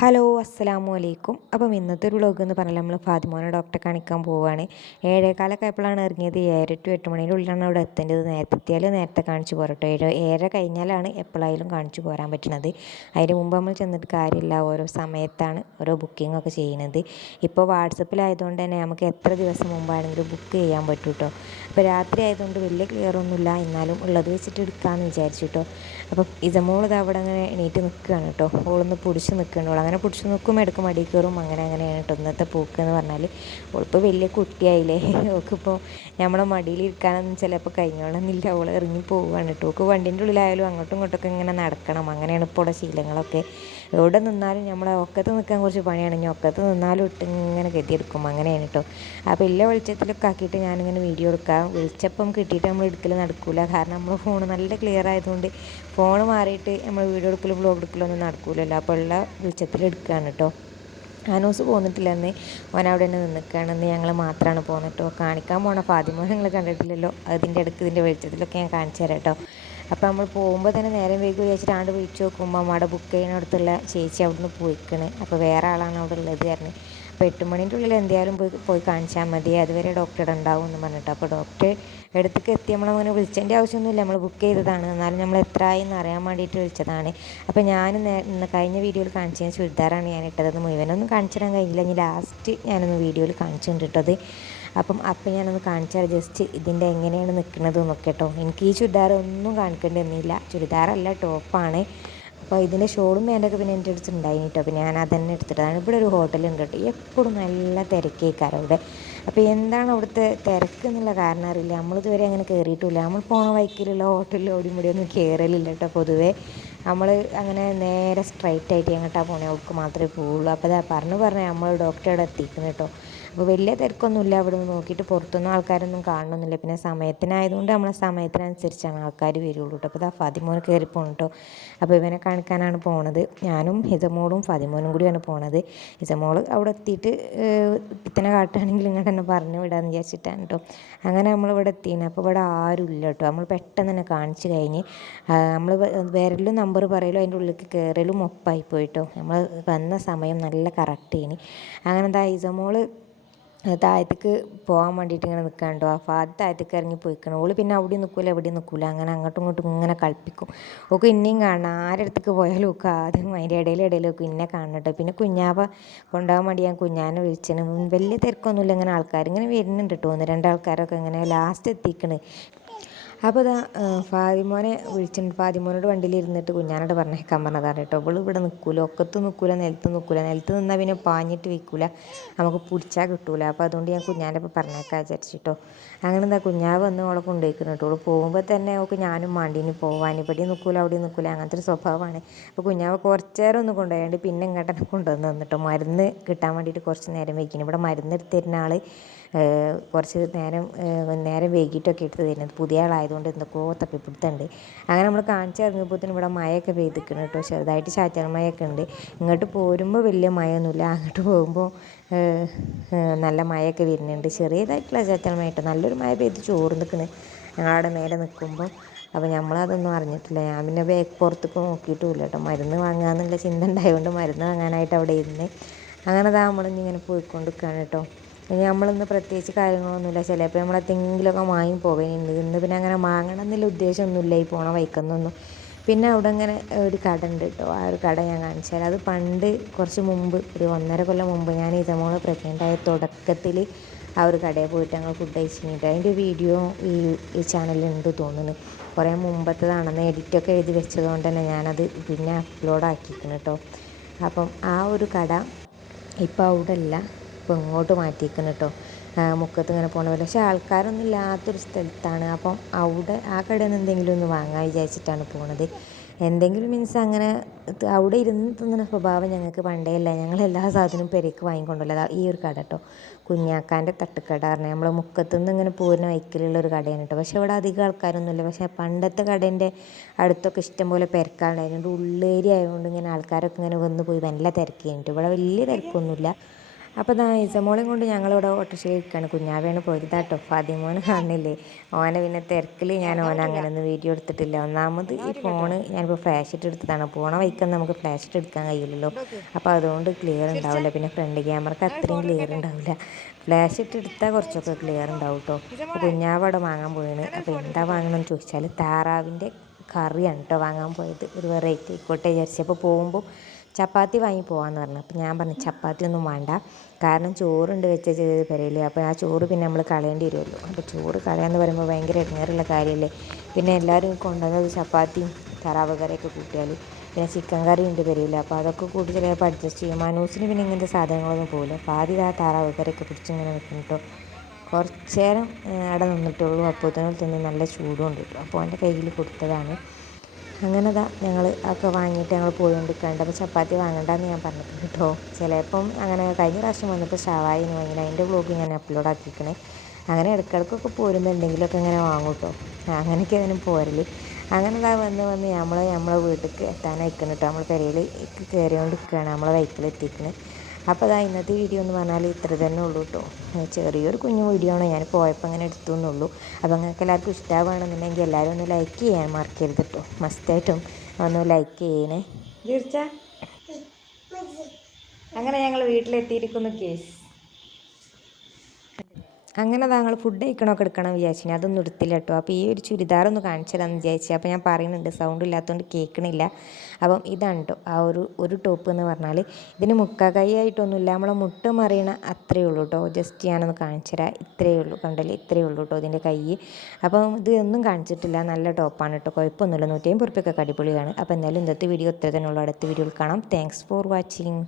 Hello അസ്സലാമു അലൈക്കും. അപ്പം ഇന്നത്തെ ഒരു വ്ളോഗ് എന്ന് പറഞ്ഞാൽ നമ്മൾ ഫാത്തിമോനെ ഡോക്ടറെ കാണിക്കാൻ പോവുകയാണ് ഏഴേകാലൊക്കെ ആയപ്പോഴാണ് ഇറങ്ങിയത്. ഏഴര ടു എട്ട് മണിയുടെ ഉള്ളിലാണ് അവിടെ എത്തേണ്ടത്. നേരത്തെ എത്തിയാൽ നേരത്തെ കാണിച്ചു പോരട്ടോ. ഏഴ് ഏഴര കഴിഞ്ഞാലാണ് എപ്പോഴായാലും കാണിച്ചു പോരാൻ പറ്റുന്നത് അതിന് മുമ്പ് നമ്മൾ ചെന്നിട്ട് കാര്യമില്ല. ഓരോ സമയത്താണ് ഓരോ ബുക്കിംഗ് ഒക്കെ ചെയ്യുന്നത് ഇപ്പോൾ വാട്സപ്പിലായതുകൊണ്ട് തന്നെ നമുക്ക് എത്ര ദിവസം മുമ്പാണെങ്കിലും ബുക്ക് ചെയ്യാൻ പറ്റും കേട്ടോ അപ്പോൾ രാത്രി ആയതുകൊണ്ട് വലിയ ക്ലിയർ ഒന്നുമില്ല. എന്നാലും ഉള്ളത് വെച്ചിട്ട് എടുക്കാമെന്ന് വിചാരിച്ചു കേട്ടോ അപ്പം ഇതമോളത് ഇത് അവിടെ അങ്ങനെ എണീറ്റ് നിൽക്കുകയാണ് കേട്ടോ ഓളൊന്ന് പൊടിച്ച് ഓൾ അങ്ങനെ പിടിച്ച് നോക്കും എടുക്കും മടി കയറും. അങ്ങനെ അങ്ങനെയാണ് കേട്ടോ ഇന്നത്തെ പൂക്ക് എന്ന് പറഞ്ഞാൽ ഓളിപ്പോൾ വലിയ കുട്ടിയായില്ലേ. ഓൾക്കിപ്പോൾ നമ്മളെ മടിയിൽ ഇരിക്കാനൊന്നും ചിലപ്പോൾ കഴിഞ്ഞോളന്നില്ല. അവൾ ഇറങ്ങി പോവുകയാണ് കേട്ടോ. ഓൾക്ക് വണ്ടീന്റെ ഉള്ളിലായാലും അങ്ങോട്ടും ഇങ്ങോട്ടൊക്കെ ഇങ്ങനെ നടക്കണം. അങ്ങനെയാണ് ഇപ്പോൾ ഉള്ള ശീലങ്ങളൊക്കെ. എവിടെ നിന്നാലും നമ്മളെ ഒക്കത്ത് നിൽക്കാൻ കുറച്ച് പണിയാണ്. ഇനി ഒക്കത്ത് നിന്നാലും ഇട്ട് ഇങ്ങനെ കെട്ടിയെടുക്കും. അങ്ങനെയാണ് കേട്ടോ അപ്പോൾ ഇല്ല വെളിച്ചത്തിലൊക്കെ ആക്കിയിട്ട് ഞാനിങ്ങനെ വീഡിയോ എടുക്കാം. വെളിച്ചപ്പം കിട്ടിയിട്ട് നമ്മൾ എടുക്കൽ നടക്കില്ല കാരണം നമ്മൾ ഫോൺ നല്ല ക്ലിയർ ആയതുകൊണ്ട് ഫോൺ മാറിയിട്ട് നമ്മൾ വീഡിയോ എടുക്കലും ബ്ലോഗ് എടുക്കലും ഒന്നും നടക്കില്ലല്ലോ അപ്പോൾ ഉള്ള വെളിച്ചത്തിൽ എടുക്കുകയാണ് കേട്ടോ ആനോസ് പോന്നിട്ടില്ല എന്ന് ഓൻ അവിടെ തന്നെ നിൽക്കുകയാണെന്ന് ഞങ്ങൾ മാത്രമാണ് പോകുന്നത് കേട്ടോ കാണിക്കാൻ പോണ ഫാദിമോ നിങ്ങൾ കണ്ടിട്ടില്ലല്ലോ. അതിന്റെ ഇടയ്ക്ക് ഇതിന്റെ വെളിച്ചത്തിലൊക്കെ ഞാൻ കാണിച്ചു തരാം കേട്ടോ അപ്പോൾ നമ്മൾ പോകുമ്പോൾ തന്നെ നേരം വൈകി വിചാരിച്ചിട്ട് ആണ്ട് വിളിച്ചു നോക്കുമ്പോൾ അവിടെ ബുക്ക് ചെയ്യുന്നിടത്തുള്ള ചേച്ചി അവിടുന്ന് പോയിക്കണ്. അപ്പോൾ വേറെ ആളാണ് അവിടെ ഉള്ളത് കാരണം അപ്പോൾ എട്ട് മണിന്റെ ഉള്ളിൽ എന്തായാലും പോയി പോയി കാണിച്ചാൽ മതി. അതുവരെ ഡോക്ടറുടെ ഉണ്ടാവും എന്ന് പറഞ്ഞിട്ട്. അപ്പോൾ ഡോക്ടർ എടുത്തേക്ക് എത്തി. നമ്മളങ്ങനെ വിളിച്ചതിന്റെ ആവശ്യമൊന്നുമില്ല. നമ്മൾ ബുക്ക് ചെയ്തതാണ്. എന്നാലും നമ്മൾ എത്ര ആയി എന്ന് അറിയാൻ വേണ്ടിയിട്ട് വിളിച്ചതാണ് അപ്പോൾ ഞാൻ കഴിഞ്ഞ വീഡിയോയിൽ കാണിച്ചതിന് ചുരിദാറാണ് ഞാൻ ഇട്ടത്. മുഴുവനൊന്നും കാണിച്ചിടാൻ കഴിഞ്ഞില്ല ഇനി ലാസ്റ്റ് ഞാനൊന്ന് വീഡിയോയിൽ കാണിച്ചിട്ടുണ്ട് കേട്ടത് അപ്പം അപ്പം ഞാനൊന്ന് കാണിച്ചാൽ ജസ്റ്റ് ഇതിന്റെ എങ്ങനെയാണ് നിൽക്കുന്നത് എന്നൊക്കെ കേട്ടോ. എനിക്ക് ഈ ചുരിദാർ ഒന്നും കാണിക്കേണ്ടി ചുരിദാറല്ല ടോപ്പാണ്. അപ്പോൾ ഇതിന്റെ ഷോളും പാന്റൊക്കെ പിന്നെ എന്റെ അടുത്ത് ഉണ്ടായിന് കേട്ടോ. അപ്പോൾ ഞാൻ അതന്നെ എടുത്തിട്ടതാണ് ഇവിടെ ഒരു ഹോട്ടലുണ്ട് കേട്ടോ. എപ്പോഴും നല്ല തിരക്കേക്കാരം അവിടെ. അപ്പോൾ എന്താണ് അവിടുത്തെ തിരക്ക് എന്നുള്ള കാരണം അറിയില്ല. നമ്മളിതുവരെ അങ്ങനെ കയറിയിട്ടില്ല. നമ്മൾ പോണ വൈക്കിലുള്ള ഹോട്ടലിൽ ഓടി മുടി ഒന്നും കയറലില്ല കേട്ടോ പൊതുവേ. നമ്മൾ അങ്ങനെ നേരെ സ്ട്രൈറ്റ് ആയിട്ട് എങ്ങോട്ടാണ് പോണേ? അവർക്ക് മാത്രമേ പോവുള്ളൂ. അപ്പോൾ അതാ പറഞ്ഞു പറഞ്ഞാൽ നമ്മൾ ഡോക്ടറോട് എത്തിക്കുന്നു കേട്ടോ. അപ്പോൾ വലിയ തിരക്കൊന്നുമില്ല. അവിടെ നിന്ന് നോക്കിയിട്ട് പുറത്തൊന്നും ആൾക്കാരൊന്നും കാണണമെന്നില്ല പിന്നെ സമയത്തിനായതുകൊണ്ട് നമ്മളെ സമയത്തിനനുസരിച്ചാണ് ആൾക്കാർ വരുള്ളൂ കേട്ടോ. അപ്പോൾ ഇതാ ഫതിമോൻ കയറി പോകണം അപ്പോൾ ഇവനെ കാണിക്കാനാണ് പോണത്. ഞാനും ഹിസമോളും ഫതിമോനും കൂടിയാണ് പോണത്. ഹിസമോൾ അവിടെ എത്തിയിട്ട് ഇത്തനെ കാട്ടുകയാണെങ്കിൽ ഇങ്ങോട്ട് തന്നെ പറഞ്ഞു വിടാമെന്ന് വിചാരിച്ചിട്ടാണ് കേട്ടോ. അങ്ങനെ നമ്മളിവിടെ എത്തിയാണ് അപ്പോൾ ഇവിടെ ആരുമില്ല കേട്ടോ. നമ്മൾ പെട്ടെന്ന് തന്നെ കാണിച്ചു കഴിഞ്ഞ് നമ്മൾ വിരലും നമ്പർ പറയലും അതിന്റെ ഉള്ളിലേക്ക് കയറലും ഒപ്പായി പോയിട്ടോ നമ്മൾ വന്ന സമയം നല്ല കറക്റ്റ് ചെയ്യണി അങ്ങനെ എന്താ ഇസമോൾ താഴത്തേക്ക് പോകാൻ വേണ്ടിയിട്ട് ഇങ്ങനെ നിൽക്കാൻ നിൽക്കാണ്ടോ ആ ഫാദ് താഴത്തേക്ക് ഇറങ്ങി പോയിക്കണം. ഓൾ പിന്നെ അവിടെ നിൽക്കില്ല എവിടെ നിൽക്കില്ല അങ്ങനെ അങ്ങോട്ടും ഇങ്ങോട്ടും ഇങ്ങനെ കളിപ്പിക്കും. ഓക്ക് ഇന്നെയും കാണണം. ആരടുത്തേക്ക് പോയാലും ഒക്കെ ആദ്യം അതിന്റെ ഇടയിൽ ഇടയിലൊക്കെ ഇന്നെ കാണണം കേട്ടോ പിന്നെ കുഞ്ഞാവ കൊണ്ടുപോകാൻ വേണ്ടി ഞാൻ കുഞ്ഞാനെ വിളിച്ചതിന് വലിയ തിരക്കൊന്നുമില്ല. ഇങ്ങനെ ആൾക്കാർ ഇങ്ങനെ വരുന്നുണ്ട് കേട്ടോ ഒന്ന് രണ്ടാൾക്കാരൊക്കെ ഇങ്ങനെ ലാസ്റ്റ് എത്തിക്കണ്. അപ്പോൾ ഇതാ ഫാദിമോനെ വിളിച്ചിട്ടുണ്ട്. ഫാദിമോനോട് വണ്ടിയിൽ ഇരുന്നിട്ട് കുഞ്ഞാനോട് പറഞ്ഞേക്കാൻ പറഞ്ഞതാണ് കേട്ടോ. അവൾ ഇവിടെ നിൽക്കൂല ഒക്കത്ത് നിൽക്കൂല നിലത്ത് നിൽക്കൂല നിലത്ത് നിന്നാൽ പിന്നെ പാഞ്ഞിട്ട് വിൽക്കൂല. നമുക്ക് പിടിച്ചാൽ കിട്ടൂല. അപ്പോൾ അതുകൊണ്ട് ഞാൻ കുഞ്ഞാന്റെ ഇപ്പോൾ പറഞ്ഞേക്കാൻ വിചാരിച്ചിട്ടോ അങ്ങനെ എന്താ കുഞ്ഞാവ് വന്ന് അവളെ കൊണ്ടുപോയിക്കുന്നു കേട്ടോ. അവൾ പോകുമ്പോൾ തന്നെ അവൾക്ക് ഞാനും മാണ്ടീന് പോകാൻ ഇവിടെ നിൽക്കൂല അവിടെ നിൽക്കൂല അങ്ങനത്തെ ഒരു സ്വഭാവമാണ് അപ്പോൾ കുഞ്ഞാവ് കുറച്ച് നേരം ഒന്ന് കൊണ്ടുപോയാണ്ട് പിന്നെ ഇങ്ങോട്ടെ കൊണ്ടുവന്ന് തന്നിട്ടോ. മരുന്ന് കിട്ടാൻ വേണ്ടിയിട്ട് കുറച്ച് നേരം വയ്ക്കുന്നു ഇവിടെ മരുന്ന് എടുത്തിരുന്ന ആൾ കുറച്ച് നേരം നേരം വൈകിട്ടൊക്കെ എടുത്ത് തരുന്നത്. പുതിയ ആളായതുകൊണ്ട് എന്തൊക്കെയോ തപ്പിപ്പിടുത്തുണ്ട്. അങ്ങനെ നമ്മൾ കാണിച്ചു ഇറങ്ങിയപ്പോഴത്തേനും ഇവിടെ മഴയൊക്കെ പെയ്തിക്കണം കേട്ടോ. ചെറുതായിട്ട് ചാറ്റൽ മഴയൊക്കെ ഉണ്ട്. ഇങ്ങോട്ട് പോരുമ്പോൾ വലിയ മഴയൊന്നുമില്ല. അങ്ങോട്ട് പോകുമ്പോൾ നല്ല മഴയൊക്കെ വരുന്നുണ്ട്. ചെറിയതായിട്ടുള്ള ചാറ്റൽ മഴ കേട്ടോ. നല്ലൊരു മഴ പെയ്ത് ചോറ് നിൽക്കുന്നത് ഞങ്ങളവിടെ മേലെ നിൽക്കുമ്പോൾ അപ്പോൾ നമ്മളതൊന്നും അറിഞ്ഞിട്ടില്ല. ഞാൻ പിന്നെ ബാക്ക് പുറത്തേക്ക് നോക്കിയിട്ടുമില്ല കേട്ടോ. മരുന്ന് വാങ്ങാമെന്നുള്ള ചിന്ത ഉണ്ടായതുകൊണ്ട് മരുന്ന് വാങ്ങാനായിട്ട് അവിടെ ഇരുന്ന്. അങ്ങനെ അതാ നമ്മളിങ്ങനെ പോയിക്കൊണ്ടിരിക്കുകയാണ് കേട്ടോ. ഇനി നമ്മളിന്ന് പ്രത്യേകിച്ച് കാര്യങ്ങളൊന്നുമില്ല. ചിലപ്പോൾ നമ്മൾ എന്തെങ്കിലുമൊക്കെ വാങ്ങി പോവേനുണ്ട് ഇന്ന് പിന്നെ അങ്ങനെ വാങ്ങണം എന്നുള്ള ഉദ്ദേശമൊന്നുമില്ല. ഈ പോണ വൈക്കുന്നൊന്നും പിന്നെ അവിടെ ഇങ്ങനെ ഒരു കട ഉണ്ട് കേട്ടോ. ആ ഒരു കട ഞാൻ കാണിച്ചാൽ അത് പണ്ട് കുറച്ച് മുമ്പ് ഒരു ഒന്നര കൊല്ലം മുമ്പ് ഞാൻ ഇതമോൾ പ്രഗ്നന്റ് ആയ തുടക്കത്തിൽ ആ ഒരു കടയിൽ പോയിട്ട് ഞങ്ങൾ ഫുഡ് കഴിച്ചിട്ട് അതിന്റെ വീഡിയോ ഈ ഈ ചാനലിലുണ്ട് തോന്നുന്നു കുറേ മുമ്പത്തതാണെന്ന് എഡിറ്റൊക്കെ എഴുതി വെച്ചതുകൊണ്ട് തന്നെ ഞാനത് പിന്നെ അപ്ലോഡ് ആക്കിയിരിക്കുന്നു കേട്ടോ. അപ്പം ആ ഒരു കട ഇപ്പോൾ അവിടെ ഇപ്പോൾ ഇങ്ങോട്ട് മാറ്റിയിരിക്കുന്നു കേട്ടോ മുക്കത്ത് ഇങ്ങനെ പോകണ പോലെ. പക്ഷേ ആൾക്കാരൊന്നും ഇല്ലാത്തൊരു സ്ഥലത്താണ്. അപ്പം അവിടെ ആ കടയിൽ നിന്ന് എന്തെങ്കിലും ഒന്ന് വാങ്ങാൻ വിചാരിച്ചിട്ടാണ് പോണത്. എന്തെങ്കിലും മീൻസ് അങ്ങനെ അവിടെ ഇരുന്ന് തിന്നുന്ന സ്വഭാവം ഞങ്ങൾക്ക് പണ്ടേ ഇല്ല. ഞങ്ങൾ എല്ലാ സാധനവും പെരേക്ക് വാങ്ങിക്കൊണ്ടല്ലോ. ഈ ഒരു കട കേട്ടോ കുഞ്ഞാക്കാന്റെ തട്ടുകട പറഞ്ഞാൽ നമ്മൾ മുക്കത്തുനിന്ന് ഇങ്ങനെ പോരുന്ന വൈക്കലുള്ള ഒരു കടയാണ് കേട്ടോ പക്ഷേ ഇവിടെ അധികം ആൾക്കാരൊന്നുമില്ല പക്ഷേ പണ്ടത്തെ കടേന്റെ അടുത്തൊക്കെ ഇഷ്ടംപോലെ പെരക്കാണ്ടായിരുന്നു ഉള്ളേരി ആയതുകൊണ്ട് ഇങ്ങനെ ആൾക്കാരൊക്കെ ഇങ്ങനെ വന്ന് പോയി. നല്ല തിരക്കിയിട്ട് ഇവിടെ വലിയ തിരക്കൊന്നുമില്ല. അപ്പോൾ ഇതാ ഇസമോളെയും കൊണ്ട് ഞങ്ങളിവിടെ ഓട്ടോറിക്ഷയിൽ ഇരിക്കുകയാണ് കുഞ്ഞാവയാണ് പോരുതാട്ടോ. ഫാദിമോന് കാണുന്നില്ലേ? ഓനെ പിന്നെ തിരക്കിൽ ഞാൻ ഓനെ അങ്ങനെ ഒന്നും വീഡിയോ എടുത്തിട്ടില്ല. ഒന്നാമത് ഈ ഫോണ് ഞാനിപ്പോൾ ഫ്ലാഷ് ഇട്ട് എടുത്തതാണ്. പോണ വൈക്കൊന്നും നമുക്ക് ഫ്ലാഷ് ഇട്ട് എടുക്കാൻ കഴിയില്ലല്ലോ അപ്പോൾ അതുകൊണ്ട് ക്ലിയർ ഉണ്ടാവില്ല. പിന്നെ ഫ്രണ്ട് ക്യാമറക്ക് അത്രയും ക്ലിയർ ഉണ്ടാവില്ല. ഫ്ലാഷ് ഇട്ട് എടുത്താൽ കുറച്ചൊക്കെ ക്ലിയർ ഉണ്ടാവും കേട്ടോ കുഞ്ഞാവ് അവിടെ വാങ്ങാൻ പോയാണ് അപ്പോൾ എന്താ വാങ്ങണമെന്ന് ചോദിച്ചാൽ താറാവിന്റെ കറിയാണ് കേട്ടോ വാങ്ങാൻ പോയത്. ഒരു വെറൈറ്റി ആയിക്കോട്ടെ വിചാരിച്ചപ്പോൾ പോകുമ്പോൾ ചപ്പാത്തി വാങ്ങി പോകാമെന്ന് പറഞ്ഞു. അപ്പോൾ ഞാൻ പറഞ്ഞു ചപ്പാത്തി ഒന്നും വേണ്ട. കാരണം ചോറുണ്ട് വെച്ച ചെയ്ത് പെരയിൽ അപ്പോൾ ആ ചോറ് പിന്നെ നമ്മൾ കളയേണ്ടി വരുമല്ലോ അപ്പോൾ ചോറ് കളയാന്ന് പറയുമ്പോൾ ഭയങ്കര ഇടങ്ങേറുള്ള കാര്യമല്ലേ പിന്നെ എല്ലാവരും കൊണ്ടുവന്നത് ചപ്പാത്തിയും തറാവ് കറിയൊക്കെ കൂട്ടിയാൽ പിന്നെ ചിക്കൻ കറി ഉണ്ട് പെരയിൽ അപ്പോൾ അതൊക്കെ കൂട്ടി ചിലപ്പോൾ അഡ്ജസ്റ്റ് ചെയ്യും. മനൂസിന് പിന്നെ ഇങ്ങനത്തെ സാധനങ്ങളൊന്നും പോകില്ല അപ്പോൾ ആദ്യം ആ താറാവ് കറിയൊക്കെ പിടിച്ചിങ്ങനെ നിൽക്കും കേട്ടോ കുറച്ച് നേരം അവിടെ നിന്നിട്ടുള്ളൂ. അപ്പോൾ തന്നെ നല്ല ചൂടും ഉണ്ട് അപ്പോൾ എന്റെ കയ്യിൽ കൊടുത്തതാണ്. അങ്ങനെ ദാ ഞങ്ങൾ ഒക്കെ വാങ്ങിയിട്ട് ഞങ്ങൾ പോയിക്കൊണ്ടിരിക്കുന്നുണ്ട് അപ്പോൾ ചപ്പാത്തി വാങ്ങണ്ടെന്ന് ഞാൻ പറഞ്ഞിട്ടുണ്ട് കേട്ടോ. ചിലപ്പം അങ്ങനെ കഴിഞ്ഞ പ്രാവശ്യം വന്നപ്പോൾ ഷവായിന് വാങ്ങിയത് അതിന്റെ ബ്ലോഗ് ഞാൻ അപ്ലോഡ് ആക്കിയിരിക്കണേ അങ്ങനെ ഇടയ്ക്കിടയ്ക്കൊക്കെ പോരുമ്പോൾ എന്തെങ്കിലുമൊക്കെ ഇങ്ങനെ വാങ്ങും കേട്ടോ. അങ്ങനെയൊക്കെ അതിനും പോരൽ അങ്ങനെ ഇതാ വന്ന് വന്ന് നമ്മൾ നമ്മളെ വീട്ടിലേക്ക് എത്താനായിക്കണം കേട്ടോ. നമ്മൾ പെരയിൽ കയറിയോണ്ടിരിക്കുകയാണ് നമ്മളെ ബൈക്കിൽ എത്തിക്കുന്നത് അപ്പോൾ അതാ ഇന്നത്തെ വീഡിയോ എന്ന് പറഞ്ഞാൽ ഇത്ര തന്നെ ഉള്ളൂ കേട്ടോ ചെറിയൊരു കുഞ്ഞു വീഡിയോ ആണ്. ഞാൻ പോയപ്പോൾ അങ്ങനെ എടുത്തു എന്നുള്ളൂ. അപ്പോൾ നിങ്ങൾക്ക് എല്ലാവർക്കും ഇഷ്ടമാവുകയാണെന്നുണ്ടെങ്കിൽ എല്ലാവരും ഒന്ന് ലൈക്ക് ചെയ്യാൻ മറക്കരുത് കേട്ടോ മസ്റ്റായിട്ടും ഒന്ന് ലൈക്ക് ചെയ്യണേ. തീർച്ച അങ്ങനെ ഞങ്ങൾ വീട്ടിലെത്തിയിരിക്കുന്നു കേസ്. അങ്ങനെ താങ്കൾ ഫുഡ് കഴിക്കണമൊക്കെ എടുക്കണം വിചാരിച്ചു അതൊന്നും എടുത്തില്ല കേട്ടോ. അപ്പോൾ ഈ ഒരു ചുരിദാർ ഒന്ന് കാണിച്ചു തരാമെന്ന് വിചാരിച്ചു. അപ്പോൾ ഞാൻ പറയുന്നുണ്ട് സൗണ്ട് ഇല്ലാത്തതുകൊണ്ട് കേൾക്കണില്ല. അപ്പം ഇതാണ് കേട്ടോ ആ ഒരു ഒരു ടോപ്പ് എന്ന് പറഞ്ഞാൽ ഇതിന് മുക്ക കൈ ആയിട്ടൊന്നുമില്ല. നമ്മളെ മുട്ട മറിയണ അത്രയേ ഉള്ളൂ കേട്ടോ ജസ്റ്റ് ഞാനൊന്ന് കാണിച്ചു തരാം ഇത്രയേ ഉള്ളൂ കണ്ടല്ലേ? ഇത്രയേ ഉള്ളൂ കേട്ടോ ഇതിന്റെ കൈ. അപ്പം ഇത് ഒന്നും കാണിച്ചിട്ടില്ല. നല്ല ടോപ്പാണ് കേട്ടോ കുഴപ്പമൊന്നുമില്ല. നൂറ്റി അമ്പത് റുപ്യൊക്കെ അടിപൊളിയാണ്. അപ്പോൾ എന്തായാലും ഇന്നത്തെ വീഡിയോ ഇത്ര തന്നെ ഉള്ളൂ. അടുത്ത വീഡിയോയിൽ കാണാം. Thanks for watching